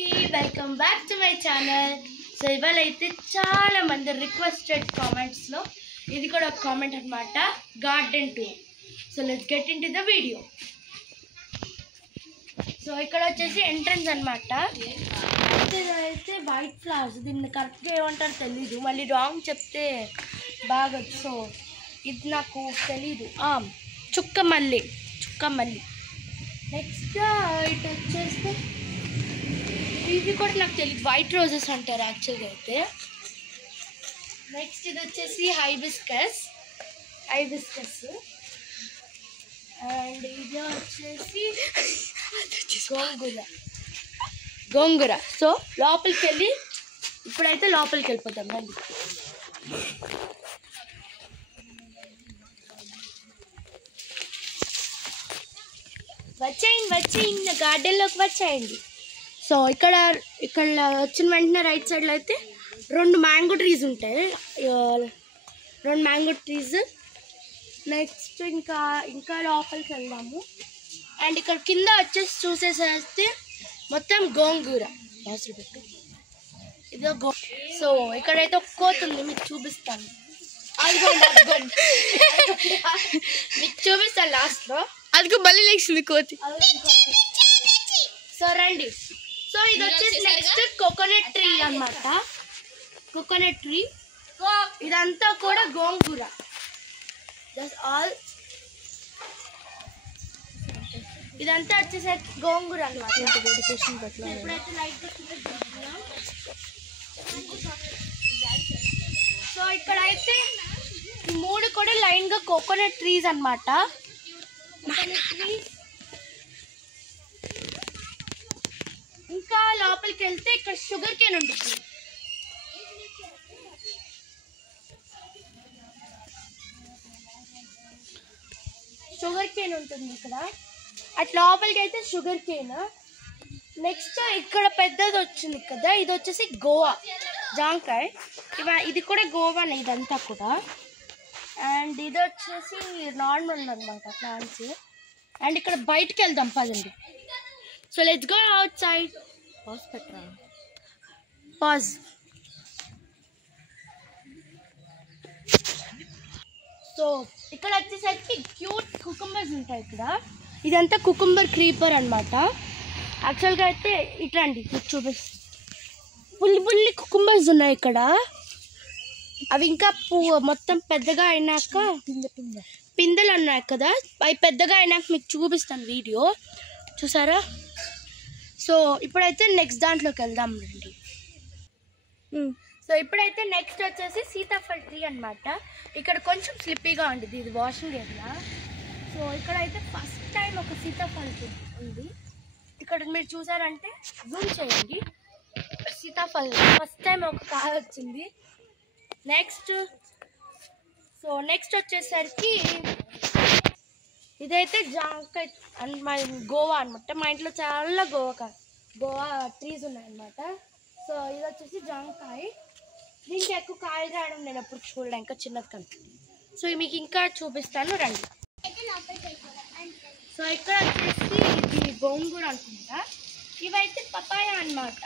అందరికీ welcome back to my channel. So ఇవాళ అయితే చాలా మంది రిక్వెస్టెడ్ కామెంట్స్లో ఇది కూడా ఒక కామెంట్ అనమాట, garden tour. So let's get in to the video. So ఇక్కడ వచ్చేసి ఎంట్రన్స్ అనమాట. అయితే వైట్ ఫ్లవర్స్, దీన్ని కరెక్ట్గా ఏమంటారో తెలీదు, మళ్ళీ రాంగ్ చెప్తే బాగోదు. సో ఇది నాకు తెలీదు. చుక్క మల్లి. నెక్స్ట్ ఇటు వచ్చేస్తే ఇవి కూడా నాకు తెలియదు, వైట్ రోజెస్ అంటారు యాక్చువల్గా అయితే. నెక్స్ట్ ఇది వచ్చేసి హైబిస్కస్. అండ్ ఇది వచ్చేసి గోంగూర. సో ఇప్పుడైతే లోపలికి వెళ్ళిపోతాం రండి. వచ్చేయండి గార్డెన్లోకి వచ్చేయండి. సో ఇక్కడ వచ్చిన వెంటనే రైట్ సైడ్లో అయితే 2 మ్యాంగో ట్రీస్ ఉంటాయి. 2 మ్యాంగో ట్రీస్. నెక్స్ట్ ఇంకా లోపలికి వెళ్దాము. అండ్ ఇక్కడ కింద వచ్చేసి చూసేసేస్తే మొత్తం గోంగూర. ఇదో సో ఇక్కడైతే ఒక కోతి ఉంది, మీకు చూపిస్తాను. మీకు చూపిస్తాను లాస్ట్లో. అదిగో బలి లేచింది కోతి. సో రండి. సో ఇది వచ్చేసి నెక్స్ట్ కోకోనట్ ట్రీ అన్నమాట. కోకోనట్ ట్రీ ఇదంతా కూడా గోంగూర. ఇదంతా వచ్చేసరికి గోంగూర అన్నమాట. సో ఇక్కడైతే 3 కూడా లైన్ గా కోకోనట్ ట్రీస్ అన్నమాట. ఇంకా లోపలికి వెళ్తే ఇక్కడ షుగర్ కేన్ ఉంటుంది. ఇక్కడ అట్ లోపలికి అయితే షుగర్ కేన్. నెక్స్ట్ ఇక్కడ పెద్దది వచ్చింది కదా, ఇది వచ్చేసి గోవా జాంకాయ. ఇది కూడా గోవానే ఇదంతా కూడా. అండ్ ఇది వచ్చేసి నార్మల్ అనమాట ప్లాంట్స్. అండ్ ఇక్కడ బయటికి వెళ్దాం పదండి. So let's go out side. Pause. So ఇక్కడ వచ్చేసరికి క్యూట్ కుకుంబర్స్ ఉంటాయి ఇక్కడ. ఇదంతా కుకుంబర్ క్రీపర్ అనమాట. యాక్చువల్గా అయితే ఇట్రండి మీకు చూపిస్తాను. పుల్లి కుకుంబర్స్ ఉన్నాయి ఇక్కడ. అవి ఇంకా మొత్తం పెద్దగా అయినాక పిందెలు ఉన్నాయి కదా, అవి పెద్దగా అయినాక మీకు చూపిస్తాను వీడియో. చూసారా? సో ఇప్పుడైతే నెక్స్ట్ దాంట్లోకి వెళ్దాం రండి. సో ఇప్పుడైతే నెక్స్ట్ వచ్చేసి సీతాఫల్ ట్రీ అనమాట. ఇక్కడ కొంచెం స్లిప్పీగా ఉంటుంది, ఇది వాషింగ్ ఏరియా. సో ఇక్కడైతే ఫస్ట్ టైం ఒక సీతాఫల్ ట్రీ ఉంది. ఇక్కడ మీరు చూసారంటే జూమ్ చేయండి. సీతాఫల్ ఫస్ట్ టైం ఒక కాయ వచ్చింది. నెక్స్ట్ వచ్చేసరికి ఇదైతే జాంకాయ గోవా అనమాట. మా ఇంట్లో చాలా గోవా ట్రీస్ ఉన్నాయన్నమాట. సో ఇది వచ్చేసి జాంకాయ. దీనికి ఎక్కువ కాయలు రావడం నేను ఎప్పుడు చూడలే, ఇంకా చిన్నది కనుక. సో మీకు ఇంకా చూపిస్తాను రండి. సో ఇక్కడ వచ్చేసి ఇది గోంగూర అనుకుంటా. ఇవైతే పపాయ అన్నమాట,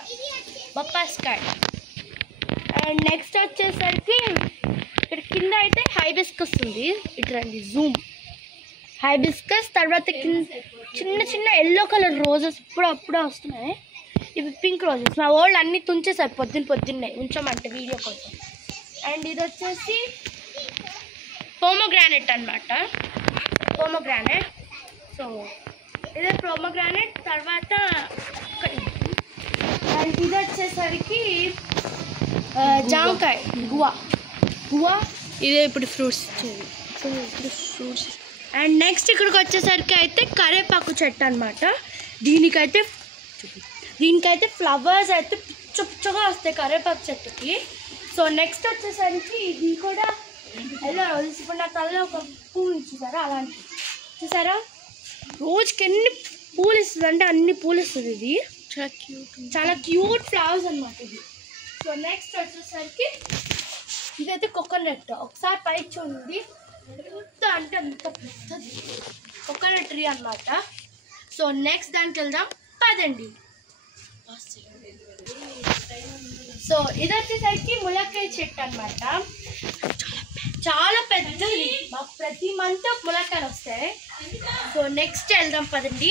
బొప్పాస్కాయ. అండ్ నెక్స్ట్ వచ్చేసరికి ఇక్కడ కింద అయితే హైబిస్కస్ ఉంది. ఇటు రండి, జూమ్. హైబిస్కస్ తర్వాత చిన్న ఎల్లో కలర్ రోజెస్ అప్పుడే వస్తున్నాయి. ఇవి పింక్ రోజెస్. మా వాళ్ళు అన్నీ తుంచేసారు పొద్దున్నే ఉంచమంటే వీడియో కోసం. అండ్ ఇది వచ్చేసి పోమోగ్రానైట్ అనమాట. సో ఇదే పోమోగ్రానైట్. తర్వాత అండ్ ఇది వచ్చేసరికి జాంకాయ గువా. ఇదే ఇప్పుడు ఫ్రూట్స్. అండ్ నెక్స్ట్ ఇక్కడికి వచ్చేసరికి అయితే కరేపాకు చెట్టు అనమాట. దీనికైతే ఫ్లవర్స్ అయితే పిచ్చగా వస్తాయి కరేపాకు చెట్టుకి. సో నెక్స్ట్ వచ్చేసరికి ఇది కూడా ఎలా ఇప్పుడు నా తలలో ఒక పువ్వు చూసారా, అలాంటి చూసారా, రోజుకి ఎన్ని పూలు ఇస్తుంది అంటే అన్ని పూలు ఇస్తుంది. ఇది చాలా క్యూట్ ఫ్లవర్స్ అనమాట ఇది. సో నెక్స్ట్ వచ్చేసరికి ఇదైతే కోకోనట్. ఒకసారి పైకి చూడండి, ఎంత అంటే అంత పెద్దది కోకోనట్ ట్రీ అనమాట. సో నెక్స్ట్ దానికి వెళ్దాం పదండి. సో ఇది వచ్చేసరికి ములక్కాయ చెట్టు అనమాట. చాలా పెద్దది, మాకు ప్రతి మంత్ ములక్కాయలు వస్తాయి. సో నెక్స్ట్ వెళ్దాం పదండి.